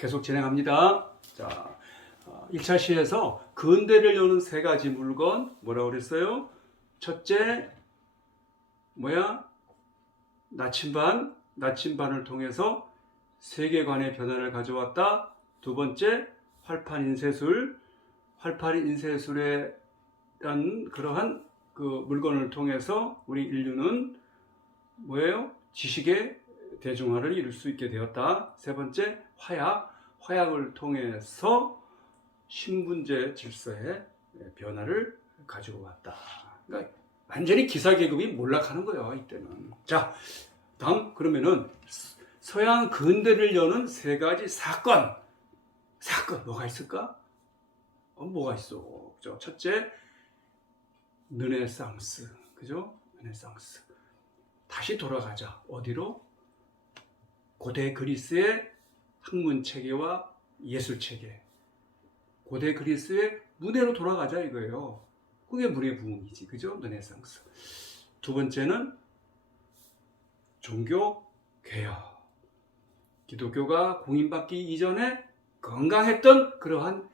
계속 진행합니다. 자, 1차 시에서 근대를 여는 세 가지 물건 뭐라고 그랬어요? 첫째, 나침반을 통해서 세계관의 변화를 가져왔다. 두 번째, 활판 인쇄술에 대한 그러한 그 물건을 통해서 우리 인류는 지식의 대중화를 이룰 수 있게 되었다. 세 번째, 화약을 통해서 신분제 질서의 변화를 가지고 왔다. 그러니까 완전히 기사계급이 몰락하는 거예요, 이때는. 자, 다음 그러면은 서양 근대를 여는 세 가지 사건 뭐가 있을까? 뭐가 있어? 그죠? 첫째, 르네상스, 그죠? 르네상스. 다시 돌아가자. 어디로? 고대 그리스의 학문 체계와 예술 체계. 고대 그리스의 문해로 돌아가자 이거예요. 그게 문해 부흥이지, 그죠? 르네상스. 두 번째는 종교 개혁. 기독교가 공인받기 이전에 건강했던 그러한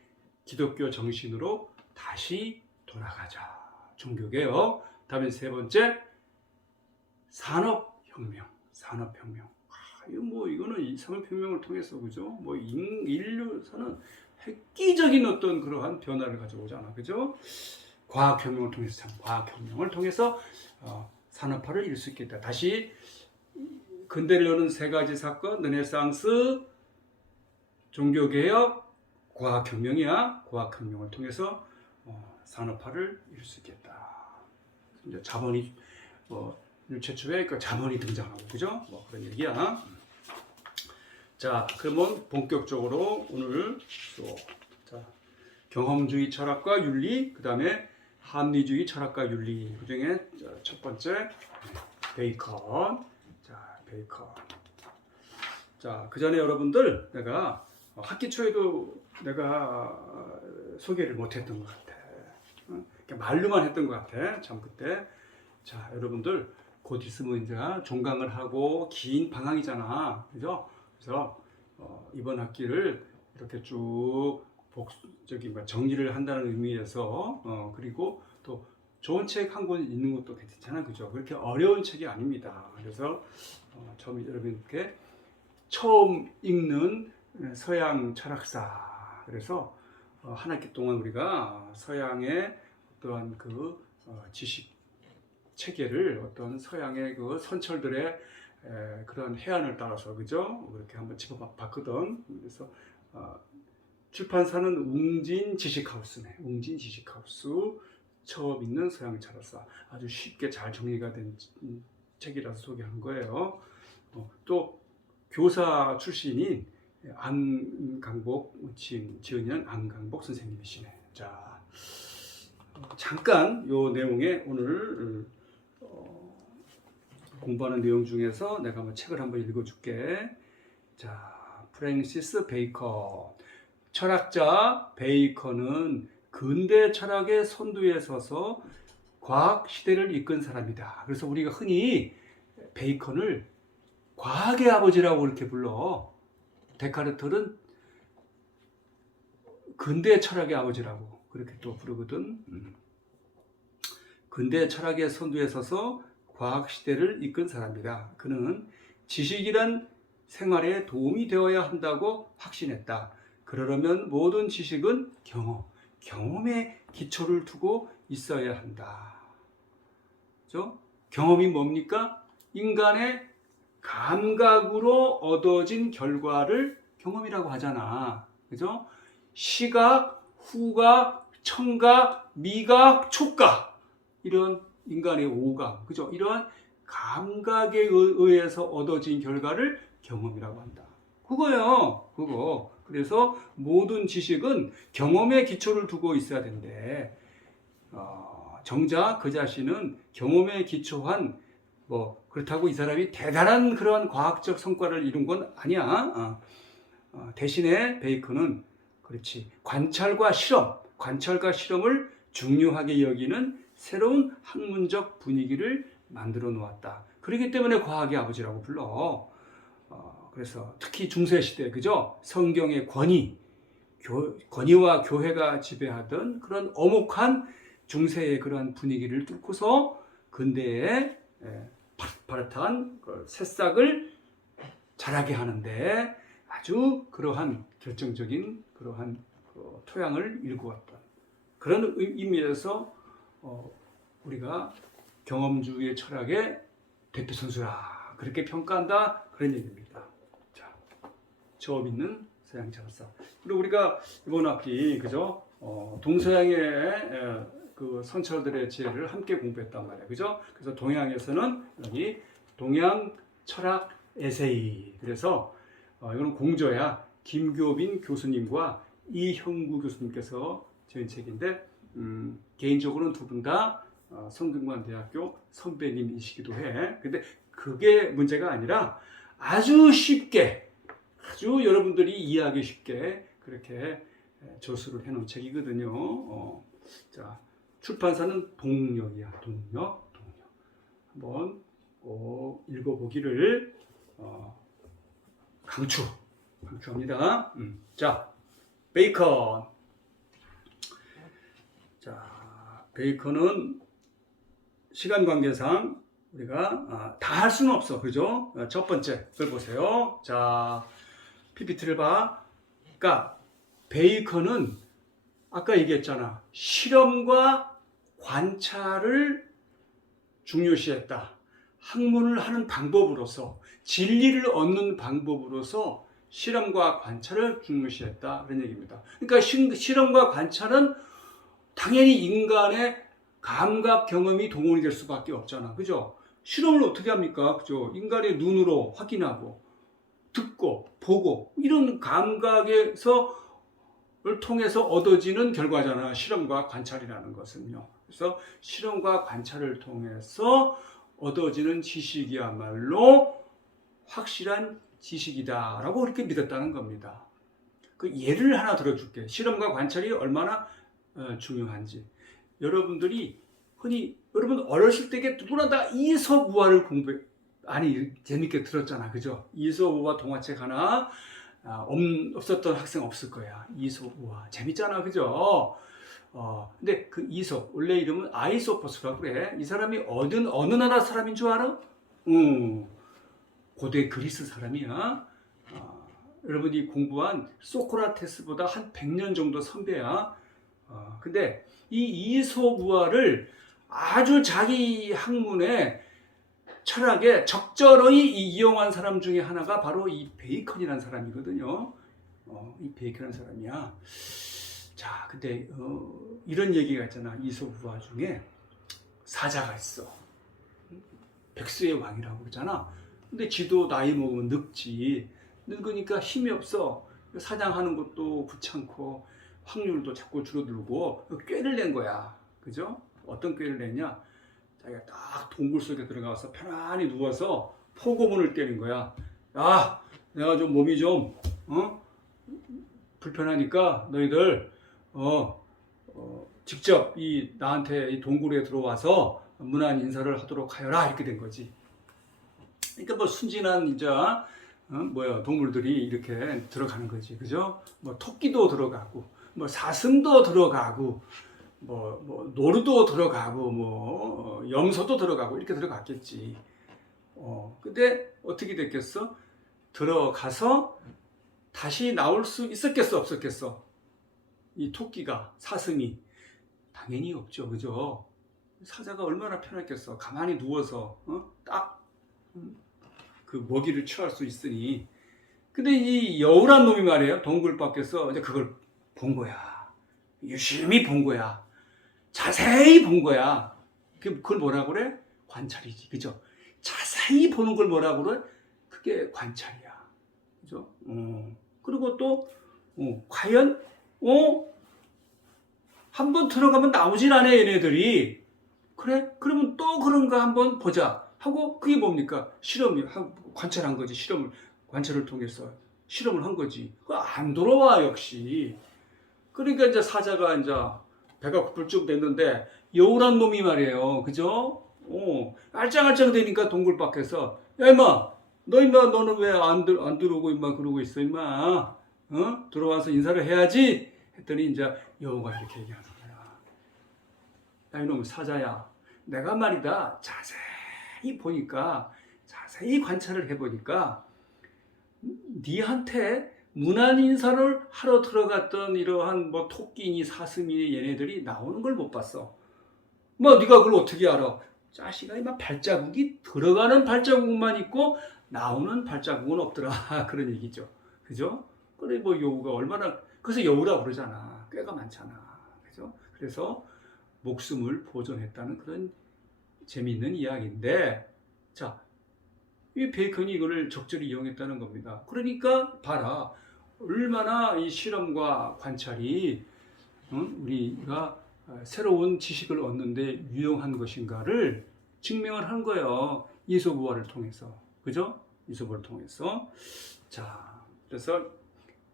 기독교 정신으로 다시 돌아가자. 종교 개혁. 다음에 세 번째, 산업혁명. 이거는 산업혁명을 통해서, 그죠? 인류사는 획기적인 어떤 그러한 변화를 가져오잖아, 그죠? 과학혁명을 통해서 산업화를 이룰 수 있겠다. 다시 근대를 여는 세 가지 사건, 르네상스, 종교개혁, 과학혁명을 통해서 산업화를 이룰 수 있겠다. 이제 자본이 최초에 그 자본이 등장하고, 그죠? 그런 얘기야. 자, 그러면 본격적으로 오늘 수업. 자, 경험주의 철학과 윤리, 그 다음에 합리주의 철학과 윤리. 그 중에 첫 번째 베이컨. 자, 베이컨. 자, 그 전에 여러분들 내가 학기 초에도 내가 소개를 못했던 것 같아. 말로만 했던 것 같아. 참 그때. 자, 여러분들 곧 있으면 이제 종강을 하고 긴 방학이잖아, 그죠? 그래서 이번 학기를 이렇게 쭉 정리를 한다는 의미에서 그리고 또 좋은 책 한 권 읽는 것도 괜찮아, 그죠? 그렇게 어려운 책이 아닙니다. 그래서 여러분께 처음 읽는 서양 철학사. 그래서 한 학기 동안 우리가 서양의 어떠한 그 지식 체계를 어떤 서양의 그 선철들의 그런 해안을 따라서, 그죠? 그렇게 한번 짚어봤거든. 그래서 출판사는 웅진 지식하우스네. 웅진 지식하우스. 처음 있는 서양 철학사. 아주 쉽게 잘 정리가 된 책이라서 소개한 거예요. 또 교사 출신인 지은이는 안강복 선생님이시네. 자, 잠깐 요 내용에 오늘 공부하는 내용 중에서 내가 한번 책을 한번 읽어줄게. 자, 프랭시스 베이컨. 철학자 베이컨은 근대 철학의 선두에 서서 과학 시대를 이끈 사람이다. 그래서 우리가 흔히 베이컨을 과학의 아버지라고 그렇게 불러. 데카르트는 근대 철학의 아버지라고 그렇게 또 부르거든. 근대 철학의 선두에 서서 과학 시대를 이끈 사람이다. 그는 지식이란 생활에 도움이 되어야 한다고 확신했다. 그러려면 모든 지식은 경험에 기초를 두고 있어야 한다. 그렇죠? 경험이 뭡니까? 인간의 감각으로 얻어진 결과를 경험이라고 하잖아. 그죠? 시각, 후각, 청각, 미각, 촉각. 이런 인간의 오감, 그죠? 이러한 감각에 의해서 얻어진 결과를 경험이라고 한다. 그거요, 그거. 그래서 모든 지식은 경험에 기초를 두고 있어야 된대. 정작 그 자신은 경험에 기초한 그렇다고 이 사람이 대단한 그런 과학적 성과를 이룬 건 아니야. 대신에 베이컨은 그렇지, 관찰과 실험을 중요하게 여기는 새로운 학문적 분위기를 만들어 놓았다. 그렇기 때문에 과학의 아버지라고 불러. 그래서 특히 중세 시대, 그죠? 성경의 권위와 교회가 지배하던 그런 엄혹한 중세의 그러한 분위기를 뚫고서 근대에 파릇파릇한 새싹을 자라게 하는데 아주 그러한 결정적인 그러한 토양을 일구었던 그런 의미에서 우리가 경험주의 철학의 대표 선수라 그렇게 평가한다 그런 얘기입니다. 자, 저업 있는 서양 철학사. 그리고 우리가 이번 학기 그죠? 동서양의 그 선철들의 지혜를 함께 공부했단 말이에요, 그죠? 그래서 동양에서는 여기 동양 철학 에세이. 그래서 이거는 공저야 김교빈 교수님과 이형구 교수님께서 지은 책인데 개인적으로는 두 분 다 성균관대학교 선배님이시기도 해. 근데 그게 문제가 아니라 아주 쉽게, 아주 여러분들이 이해하기 쉽게 그렇게 저술을 해놓은 책이거든요. 자, 출판사는 동력이야. 동력. 한번 꼭 읽어보기를 강추합니다. 자, 베이컨. 자, 베이컨은 시간 관계상 우리가 다 할 수는 없어, 그죠? 첫 번째 걸 보세요. 자, PPT를 봐. 그러니까 베이컨은 아까 얘기했잖아. 실험과 관찰을 중요시했다. 학문을 하는 방법으로서, 진리를 얻는 방법으로서 실험과 관찰을 중요시했다. 그런 얘기입니다. 그러니까 실험과 관찰은 당연히 인간의 감각 경험이 동원이 될 수밖에 없잖아. 그죠? 실험을 어떻게 합니까? 그죠? 인간의 눈으로 확인하고, 듣고, 보고, 이런 감각에서 를 통해서 얻어지는 결과잖아. 실험과 관찰이라는 것은요. 그래서 실험과 관찰을 통해서 얻어지는 지식이야말로 확실한 지식이다라고 그렇게 믿었다는 겁니다. 그 예를 하나 들어줄게. 실험과 관찰이 얼마나 중요한지. 여러분들이 흔히 여러분 어렸을 때 누구나 다 이솝우화를 재밌게 들었잖아, 그죠? 이솝우화 동화책 하나 없었던 학생 없을 거야. 이솝우화 재밌잖아, 그죠? 근데 그 이솝 원래 이름은 아이소퍼스라고 그래. 이 사람이 어느 나라 사람인 줄 알아? 고대 그리스 사람이야. 여러분이 공부한 소크라테스보다 한 100년 정도 선배야. 근데 이 이솝우화를 아주 자기 학문에 철학에 적절히 이용한 사람 중에 하나가 바로 이 베이컨이라는 사람이거든요. 이 베이컨이라는 사람이야. 자, 근데 이런 얘기가 있잖아. 이솝우화 중에 사자가 있어. 백수의 왕이라고 그러잖아. 근데 지도 나이 먹으면 늙지. 늙으니까 힘이 없어. 사냥하는 것도 귀찮고 확률도 자꾸 줄어들고 꾀를 낸 거야. 그죠? 어떤 꾀를 냈냐? 자기가 딱 동굴 속에 들어가서 편안히 누워서 포고문을 때린 거야. 야, 내가 좀 몸이 좀 불편하니까 너희들 직접 나한테 이 동굴에 들어와서 문안 인사를 하도록 하여라 이렇게 된 거지. 그러니까 뭐 순진한 이제 동물들이 이렇게 들어가는 거지, 그죠? 뭐 토끼도 들어가고, 뭐 사슴도 들어가고, 뭐 노루도 들어가고, 뭐 염소도 들어가고 이렇게 들어갔겠지. 근데 어떻게 됐겠어? 들어가서 다시 나올 수 있었겠어, 없었겠어? 이 토끼가, 사슴이 당연히 없죠, 그죠? 사자가 얼마나 편했겠어. 가만히 누워서 딱 그 먹이를 취할 수 있으니. 근데 이 여우란 놈이 말이에요. 동굴 밖에서 이제 그걸 본 거야. 유심히 본 거야. 자세히 본 거야. 그걸 뭐라고 그래? 관찰이지, 그죠? 자세히 보는 걸 뭐라고 그래? 그게 관찰이야, 그죠? 그리고 또 과연 한번 들어가면 나오질 않아, 얘네들이. 그래? 그러면 또 그런가 한번 보자 하고, 그게 뭡니까? 관찰한 거지. 관찰을 통해서 실험을 한 거지. 그거 안 돌아와, 역시. 그러니까 이제 사자가 이제 배가 불쭉 됐는데 여우란 놈이 말이에요, 그죠? 알짱알짱 되니까 동굴 밖에서 야, 임마, 너 임마 너는 왜 안 들어오고 임마 그러고 있어 임마. 들어와서 인사를 해야지 했더니 이제 여우가 이렇게 얘기하는 거야. 야 이놈 사자야, 내가 말이다 자세히 보니까 자세히 관찰을 해보니까 니한테 문안 인사를 하러 들어갔던 이러한 뭐 토끼니 사슴이 얘네들이 나오는 걸 못 봤어. 뭐 네가 그걸 어떻게 알아? 자식아 이만 발자국이 들어가는 발자국만 있고 나오는 발자국은 없더라. 그런 얘기죠. 그죠? 그래 뭐 여우가 얼마나, 그래서 여우라고 그러잖아. 꾀가 많잖아. 그죠? 그래서 목숨을 보존했다는 그런 재미있는 이야기인데, 자, 이 베이컨이 이거를 적절히 이용했다는 겁니다. 그러니까 봐라, 얼마나 이 실험과 관찰이 우리가 새로운 지식을 얻는데 유용한 것인가를 증명을 한 거예요. 이솝우화를 통해서. 그죠? 이솝우화를 통해서. 자, 그래서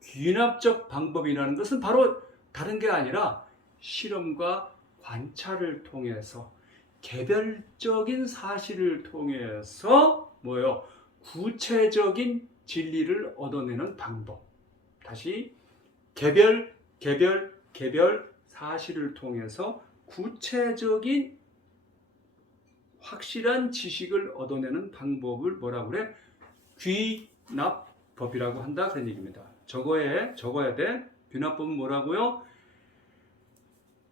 귀납적 방법이라는 것은 바로 다른 게 아니라 실험과 관찰을 통해서 개별적인 사실을 통해서 뭐예요? 구체적인 진리를 얻어내는 방법. 다시 개별 사실을 통해서 구체적인 확실한 지식을 얻어내는 방법을 뭐라고 그래? 귀납법이라고 한다 그런 얘기입니다. 적어야 돼. 귀납법은 뭐라고요?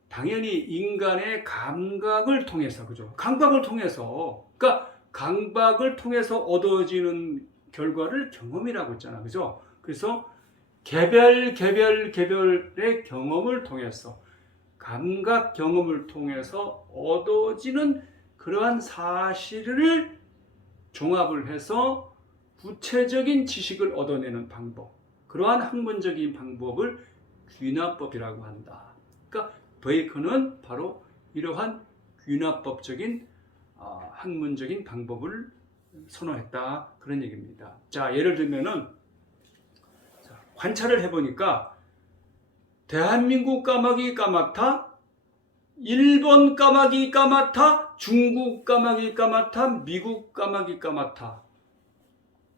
당연히 인간의 감각을 통해서, 그죠? 감각을 통해서, 그러니까 감각을 통해서 얻어지는 결과를 경험이라고 했잖아, 그죠? 그래서 개별의 경험을 통해서, 감각 경험을 통해서 얻어지는 그러한 사실을 종합을 해서 구체적인 지식을 얻어내는 방법, 그러한 학문적인 방법을 귀납법이라고 한다. 그러니까 베이컨은 바로 이러한 귀납법적인 학문적인 방법을 선호했다 그런 얘기입니다. 자, 예를 들면은 관찰을 해보니까 대한민국 까마귀 까맣다, 일본 까마귀 까맣다, 중국 까마귀 까맣다, 미국 까마귀 까맣다.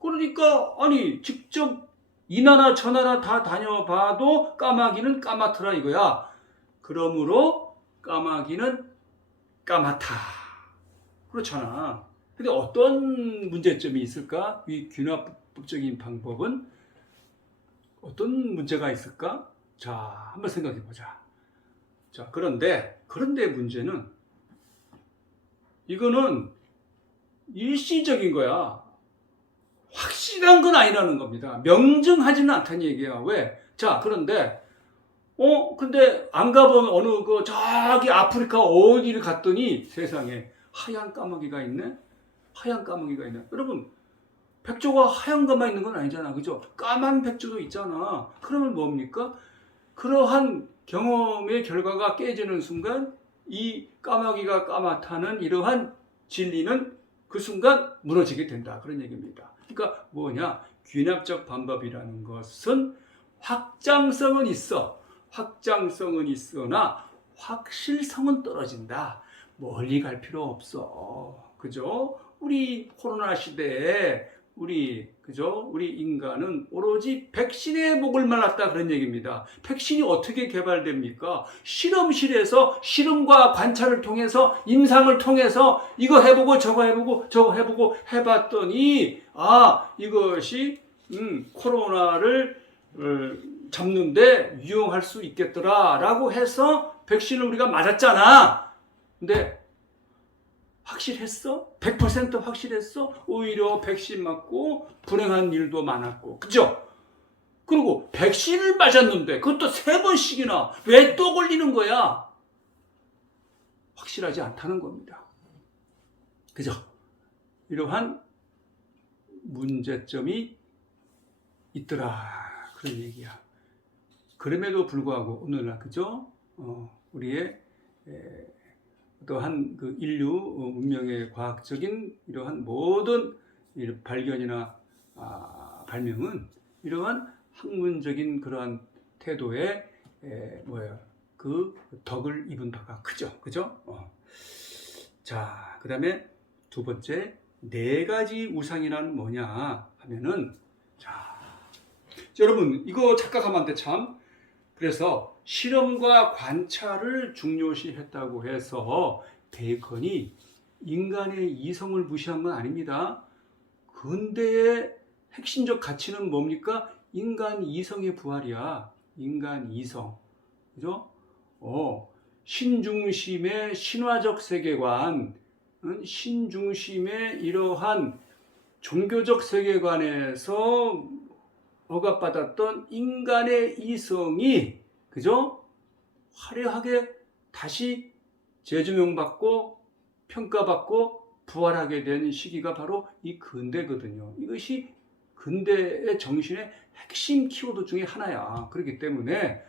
그러니까 아니 직접 이 나라 저 나라 다 다녀봐도 까마귀는 까맣더라 이거야. 그러므로 까마귀는 까맣다. 그렇잖아. 근데 어떤 문제점이 있을까? 이 귀납법적인 방법은 어떤 문제가 있을까? 자, 한번 생각해 보자. 자, 그런데 문제는 이거는 일시적인 거야. 확실한 건 아니라는 겁니다. 명증하지는 않다는 얘기야. 왜? 자, 그런데 근데 안 가본 어느 저기 아프리카 어디를 갔더니 세상에 하얀 까마귀가 있네? 하얀 까마귀가 있네. 여러분, 백조가 하얀 것만 있는 건 아니잖아. 그죠? 까만 백조도 있잖아. 그러면 뭡니까? 그러한 경험의 결과가 깨지는 순간 이 까마귀가 까맣다는 이러한 진리는 그 순간 무너지게 된다. 그런 얘기입니다. 그러니까 뭐냐? 귀납적 방법이라는 것은 확장성은 있어. 확장성은 있으나 확실성은 떨어진다. 멀리 갈 필요 없어. 그죠? 우리 코로나 시대에 우리 인간은 오로지 백신에 목을 말랐다 그런 얘기입니다. 백신이 어떻게 개발됩니까? 실험실에서 실험과 관찰을 통해서 임상을 통해서 이거 해보고 저거 해보고 해봤더니 이것이 코로나를 잡는데 유용할 수 있겠더라라고 해서 백신을 우리가 맞았잖아. 근데 확실했어? 100% 확실했어? 오히려 백신 맞고 불행한 일도 많았고, 그죠? 그리고 백신을 맞았는데 그것도 3번씩이나 왜 또 걸리는 거야? 확실하지 않다는 겁니다. 그죠? 이러한 문제점이 있더라 그런 얘기야. 그럼에도 불구하고 오늘날, 그죠? 우리의 또한 그 인류 문명의 과학적인 이러한 모든 발견이나 발명은 이러한 학문적인 그러한 태도의 그 덕을 입은 바가 크죠, 그죠? 자, 그다음에 두 번째 네 가지 우상이란 뭐냐 하면은, 자, 여러분 이거 착각하면 안 돼 참. 그래서 실험과 관찰을 중요시했다고 해서 베이컨이 인간의 이성을 무시한 건 아닙니다. 근대의 핵심적 가치는 뭡니까? 인간 이성의 부활이야. 인간 이성. 그죠? 신중심의 신화적 세계관, 신중심의 이러한 종교적 세계관에서 억압받았던 인간의 이성이, 그죠? 화려하게 다시 재조명받고 평가받고 부활하게 된 시기가 바로 이 근대거든요. 이것이 근대의 정신의 핵심 키워드 중에 하나야. 그렇기 때문에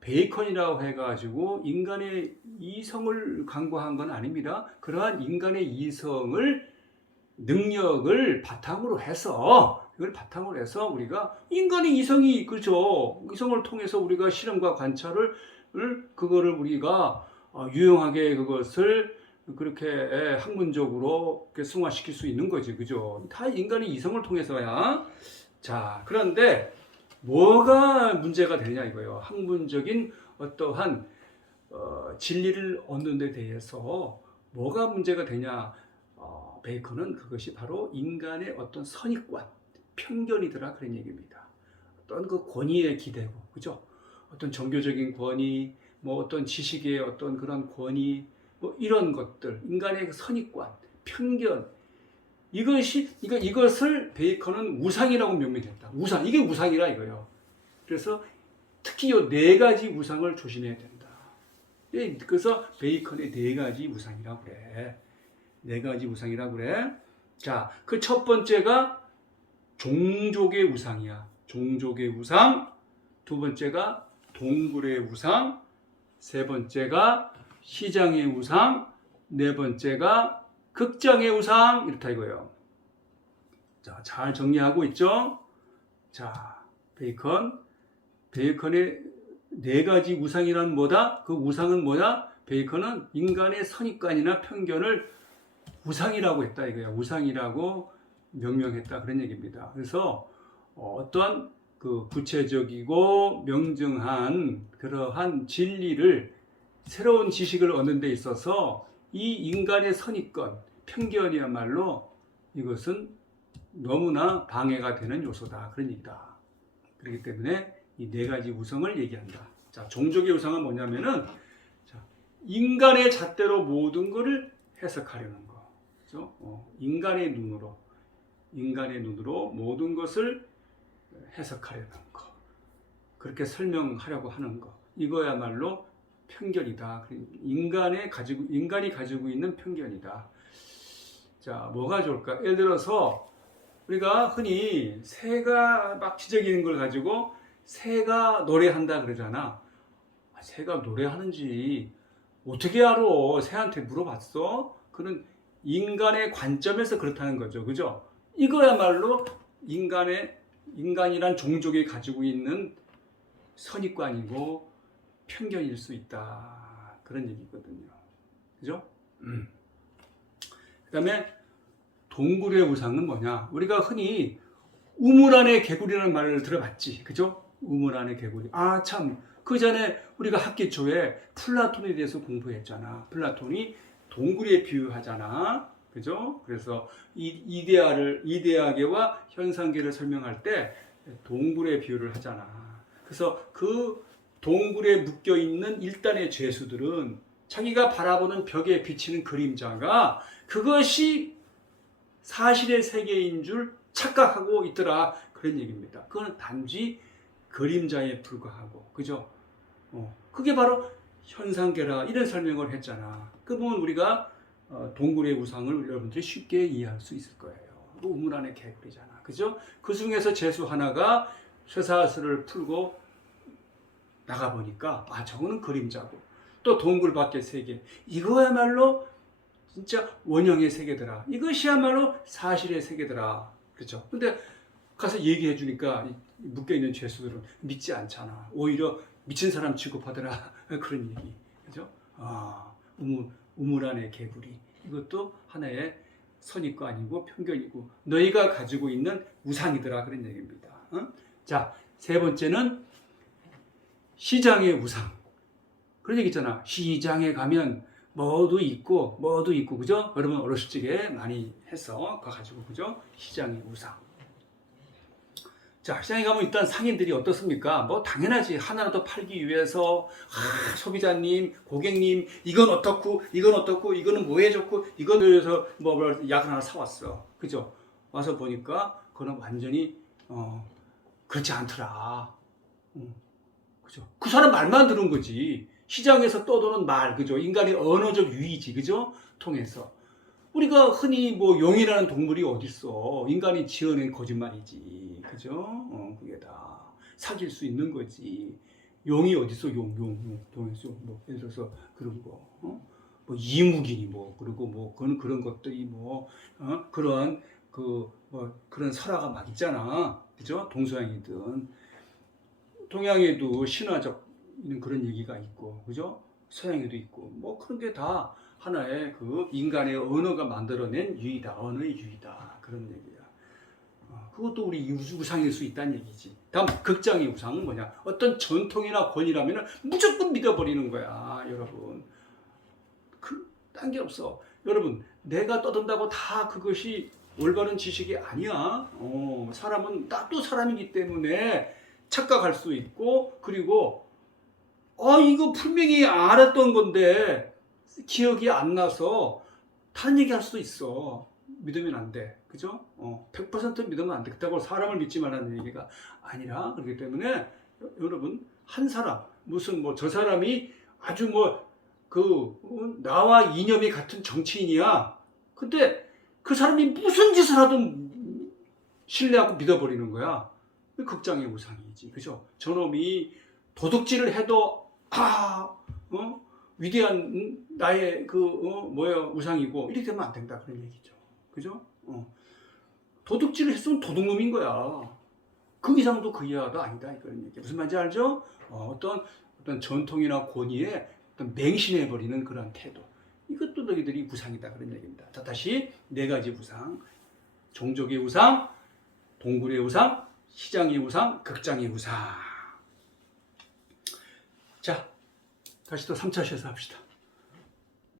베이컨이라고 해가지고 인간의 이성을 강구한 건 아닙니다. 그러한 인간의 이성을, 능력을 바탕으로 해서, 이걸 바탕으로 해서 우리가 인간의 이성이, 그죠? 이성을 통해서 우리가 실험과 관찰을, 그거를 우리가 유용하게 그것을 그렇게 학문적으로 승화시킬 수 있는 거지, 그죠? 다 인간의 이성을 통해서야. 자, 그런데 뭐가 문제가 되냐 이거예요. 학문적인 어떠한 진리를 얻는 데 대해서 뭐가 문제가 되냐. 베이컨은 그것이 바로 인간의 어떤 선입관, 편견이더라 그런 얘기입니다. 어떤 그 권위에 기대고, 그죠? 어떤 종교적인 권위, 뭐 어떤 지식의 어떤 그런 권위, 뭐 이런 것들, 인간의 선입관, 편견, 이것을 베이컨은 우상이라고 명명했다. 우상, 이게 우상이라 이거예요. 그래서 특히 이 네 가지 우상을 조심해야 된다. 그래서 베이컨의 네 가지 우상이라고 그래. 네 가지 우상이라고 그래. 자, 그 첫 번째가 종족의 우상이야. 종족의 우상. 두 번째가 동굴의 우상. 세 번째가 시장의 우상. 네 번째가 극장의 우상. 이렇다 이거예요. 자, 잘 정리하고 있죠? 자, 베이컨의 네 가지 우상이란 뭐다? 그 우상은 뭐야? 베이컨은 인간의 선입관이나 편견을 우상이라고 했다 이거야. 우상이라고 명명했다 그런 얘기입니다. 그래서 어떠한 그 구체적이고 명증한 그러한 진리를, 새로운 지식을 얻는 데 있어서 이 인간의 선입관, 편견이야말로 이것은 너무나 방해가 되는 요소다 그런 얘기다. 그렇기 때문에 이 네 가지 우상을 얘기한다. 자, 종족의 우상은 뭐냐면은, 자, 인간의 잣대로 모든 것을 해석하려는 거. 그죠? 인간의 눈으로 모든 것을 해석하려는 거. 그렇게 설명하려고 하는 거. 이거야말로 편견이다. 인간이 가지고 있는 편견이다. 자, 뭐가 좋을까? 예를 들어서 우리가 흔히 새가 막 지저귀는 걸 가지고 새가 노래한다 그러잖아. 새가 노래하는지 어떻게 알아? 새한테 물어봤어? 그는 인간의 관점에서 그렇다는 거죠. 그죠? 이거야말로 인간이란 종족이 가지고 있는 선입관이고 편견일 수 있다. 그런 얘기거든요. 그죠? 그 다음에 동굴의 우상은 뭐냐? 우리가 흔히 우물 안의 개구리라는 말을 들어봤지. 그죠? 우물 안의 개구리. 아, 참. 그 전에 우리가 학기 초에 플라톤에 대해서 공부했잖아. 플라톤이 동굴에 비유하잖아. 그죠? 그래서 이데아계와 현상계를 설명할 때 동굴에 비유를 하잖아. 그래서 그 동굴에 묶여 있는 일단의 죄수들은 자기가 바라보는 벽에 비치는 그림자가 그것이 사실의 세계인 줄 착각하고 있더라. 그런 얘기입니다. 그건 단지 그림자에 불과하고, 그죠? 그게 바로 현상계라 이런 설명을 했잖아. 그 부분 우리가 동굴의 우상을 여러분들이 쉽게 이해할 수 있을 거예요. 우물 안의 개구리잖아. 그죠? 그 중에서 죄수 하나가 쇠사슬을 풀고 나가보니까 저거는 그림자고, 또 동굴 밖의 세계, 이거야말로 진짜 원형의 세계더라. 이것이야말로 사실의 세계더라. 그렇죠? 근데 가서 얘기해 주니까 묶여있는 죄수들은 믿지 않잖아. 오히려 미친 사람 취급하더라. 그런 얘기. 그죠? 우물 안의 개구리. 이것도 하나의 선입과 아니고 편견이고 너희가 가지고 있는 우상이더라 그런 얘기입니다. 자, 세 번째는 시장의 우상. 그런 얘기 있잖아. 시장에 가면 뭐도 있고 그죠? 여러분 어렸을 적에 많이 했어. 그거 가지고 그죠? 시장의 우상. 자, 시장에 가면 일단 상인들이 어떻습니까? 뭐 당연하지. 하나라도 팔기 위해서 소비자님, 고객님 이건 어떻고 이거는 뭐에 좋고 이건 그래서 뭐 약 하나 사왔어. 그죠? 와서 보니까 그거는 완전히 그렇지 않더라. 그죠? 그 사람 말만 들은 거지. 시장에서 떠도는 말, 그죠? 인간의 언어적 유의지, 그죠? 통해서. 우리가 흔히 뭐 용이라는 동물이 어딨어. 인간이 지어낸 거짓말이지. 그죠? 그게 다 사귈 수 있는 거지. 용이 어딨어? 용. 뭐, 예를 들어서 그런 거. 뭐 이무기니 뭐, 그리고 뭐, 그런 것들이 뭐, 그런, 그런 설화가 막 있잖아. 그죠? 동서양이든. 동양에도 신화적 그런 얘기가 있고, 그죠? 서양에도 있고, 뭐 그런 게 다 하나의 그 인간의 언어가 만들어낸 유의다, 언어의 유의다 그런 얘기야. 그것도 우리 우상일 수 있다는 얘기지. 다음 극장의 우상은 뭐냐? 어떤 전통이나 권위라면 무조건 믿어버리는 거야, 여러분. 딴 게 없어. 여러분, 내가 떠든다고 다 그것이 올바른 지식이 아니야. 사람은 또 사람이기 때문에 착각할 수 있고, 그리고 이거 분명히 알았던 건데 기억이 안 나서 다른 얘기 할 수도 있어. 믿으면 안 돼. 그죠? 100% 믿으면 안 돼. 그렇다고 사람을 믿지 말라는 얘기가 아니라, 그렇기 때문에 여러분, 한 사람, 무슨 뭐 저 사람이 아주 나와 이념이 같은 정치인이야. 근데 그 사람이 무슨 짓을 하든 신뢰하고 믿어버리는 거야. 극장의 우상이지. 그죠? 저놈이 도둑질을 해도 위대한 나의 우상이고 이렇게 되면 안 된다 그런 얘기죠. 그죠? 도둑질을 했으면 도둑놈인 거야. 그 이상도 그 이하도 아니다 이런 얘기. 무슨 말인지 알죠? 어떤 전통이나 권위에 어떤 맹신해버리는 그런 태도. 이것도 너희들이 우상이다 그런 얘기입니다. 자, 다시 네 가지 우상. 종족의 우상, 동굴의 우상, 시장의 우상, 극장의 우상. 자, 다시 또 3차 시에서 합시다.